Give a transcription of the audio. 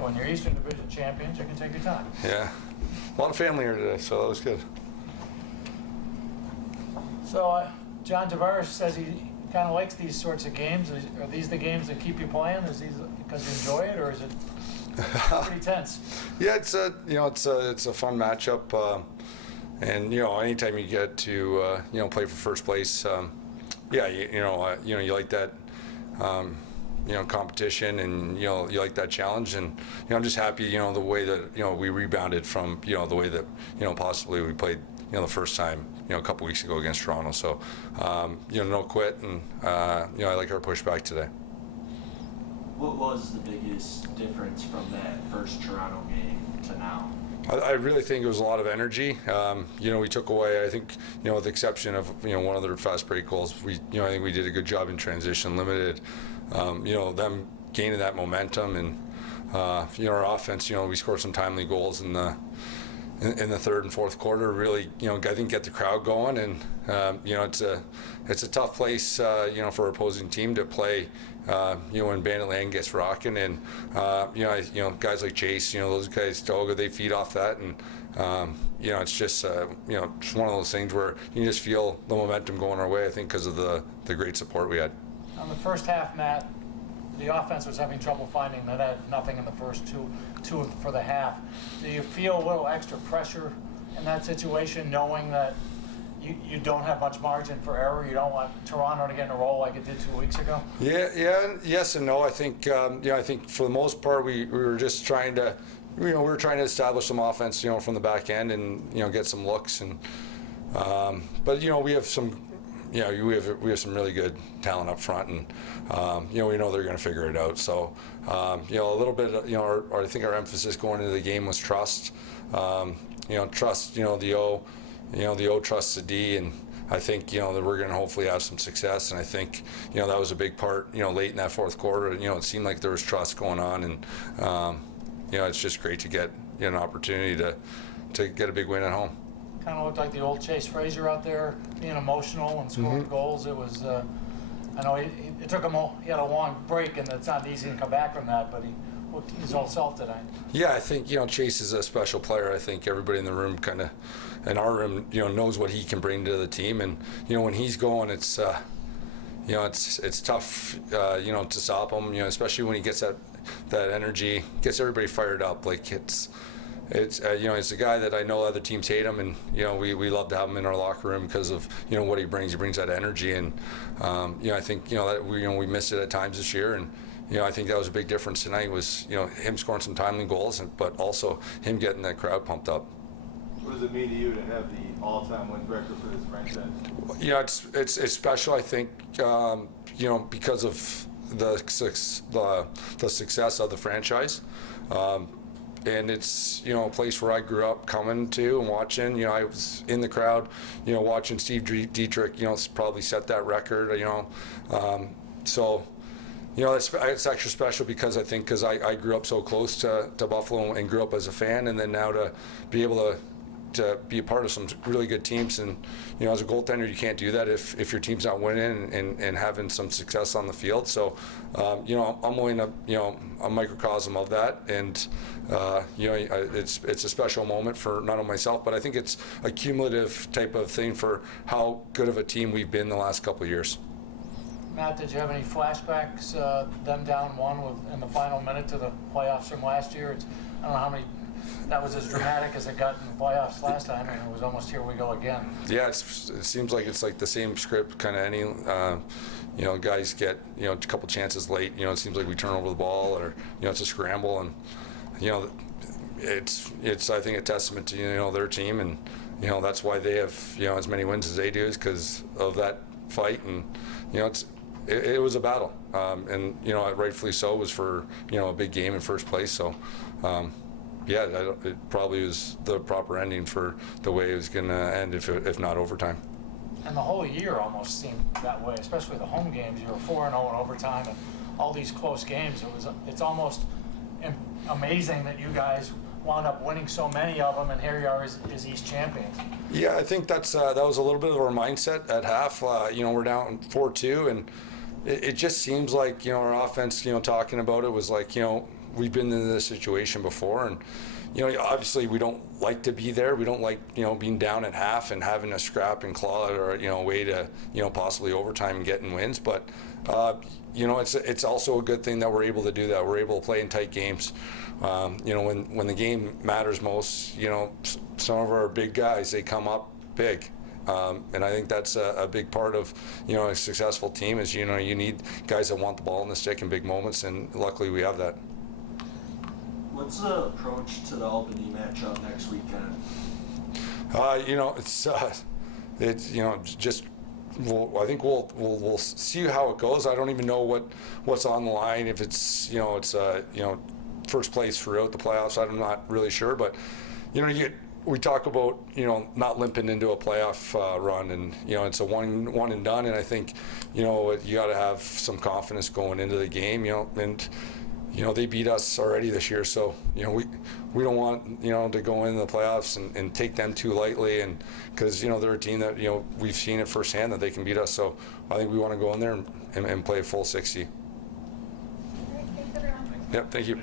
Hey, when you're Eastern Division champions, you can take your time. Yeah. A lot of family here today, so that was good. So, John Tavares says he kind of likes these sorts of games. Are these the games that keep you playing? Is these because you enjoy it, or is it pretty tense? Yeah, it's a fun matchup, and anytime you get to play for first place, you like that. Competition, and you like that challenge, and I'm just happy the way that we rebounded from the way that possibly we played the first time a couple weeks ago against Toronto. So no quit, and I like our pushback today. What was the biggest difference from that first Toronto game to now? I really think it was a lot of energy. We took away, I think, with the exception of one of their fast break goals, I think we did a good job in transition, limited them gaining that momentum, and our offense, we scored some timely goals in the third and fourth quarter. Really, I think get the crowd going, and it's a tough place, for an opposing team to play. When Bandit Land gets rocking, and guys like Chase, those guys, Doga, they feed off that, and it's just it's one of those things where you just feel the momentum going our way. I think because of the great support we had. On the first half, Matt, the offense was having trouble finding that had nothing in the first two for the half. Do you feel a little extra pressure in that situation, knowing that you don't have much margin for error? You don't want Toronto to get in a roll like it did 2 weeks ago? Yes and no. I think I think for the most part we were just trying to we were trying to establish some offense from the back end, and get some looks, and but we have some. We have some really good talent up front, and we know they're going to figure it out. So a little bit, I think our emphasis going into the game was trust. Trust. The O trusts the D, and I think that we're going to hopefully have some success. And I think that was a big part. Late in that fourth quarter, it seemed like there was trust going on, and it's just great to get an opportunity to get a big win at home. Kind of looked like the old Chase Fraser out there, being emotional and scoring goals. It was, I know it took him. He had a long break, and it's not easy to come back from that. But he looked his old self today. Yeah, I think Chase is a special player. I think everybody in the room, in our room, knows what he can bring to the team. And when he's going, it's it's tough, to stop him. Especially when he gets that energy, gets everybody fired up. Like it's a guy that I know other teams hate him, and we love to have him in our locker room because of what he brings. He brings that energy, and I think that we missed it at times this year, and I think that was a big difference tonight. Was him scoring some timely goals, but also him getting that crowd pumped up. What does it mean to you to have the all-time win record for this franchise? It's special. I think because of the success of the franchise. And it's a place where I grew up coming to and watching. I was in the crowd, watching Steve Dietrich. Probably set that record. So it's extra special because I think I grew up so close to Buffalo and grew up as a fan, and then now to be able to be a part of some really good teams. And as a goaltender, you can't do that if your team's not winning and having some success on the field. So I'm willing to a microcosm of that, and it's a special moment for not only myself, but I think it's a cumulative type of thing for how good of a team we've been the last couple of years. Matt, did you have any flashbacks, them down one in the final minute to the playoffs from last year? I don't know how many. That was as dramatic as it got in the playoffs last time, and it was almost here we go again. Yeah, it seems like it's like the same script. Kind of any, guys get a couple chances late. It seems like we turn over the ball, or it's a scramble, and it's I think a testament to their team, and that's why they have as many wins as they do, is because of that fight, and it was a battle, and rightfully so. It was for a big game in first place, so. It probably was the proper ending for the way it was going to end, if not overtime. And the whole year almost seemed that way, especially the home games. You were 4-0 in overtime, and all these close games. It's almost amazing that you guys wound up winning so many of them, and here you are as East champions. Yeah, I think that was a little bit of our mindset at half. We're down 4-2, and it just seems like our offense. Talking about it was like we've been in this situation before, and you know, obviously we don't like to be there. We don't like, you know, being down at half and having to scrap and claw it, or, you know, way to, you know, possibly overtime and getting wins. But you know, it's also a good thing that we're able to do that. We're able to play in tight games. You know, when the game matters most, you know, some of our big guys, they come up big. And I think that's a big part of, you know, a successful team is, you know, you need guys that want the ball in the stick in big moments, and luckily we have that. What's the approach to the Albany matchup next weekend? You know, it's you know, just I think we'll see how it goes. I don't even know what's on the line. If it's, you know, it's you know, first place throughout the playoffs, I'm not really sure. But you know, we talk about, you know, not limping into a playoff run, and you know, it's a one and done. And I think, you know, you got to have some confidence going into the game. You know, and you know, they beat us already this year, so you know, we don't want, you know, to go into the playoffs and take them too lightly, and because, you know, they're a team that, you know, we've seen it firsthand that they can beat us. So I think we want to go in there and play a full 60. All right, thanks everyone. Yep, thank you.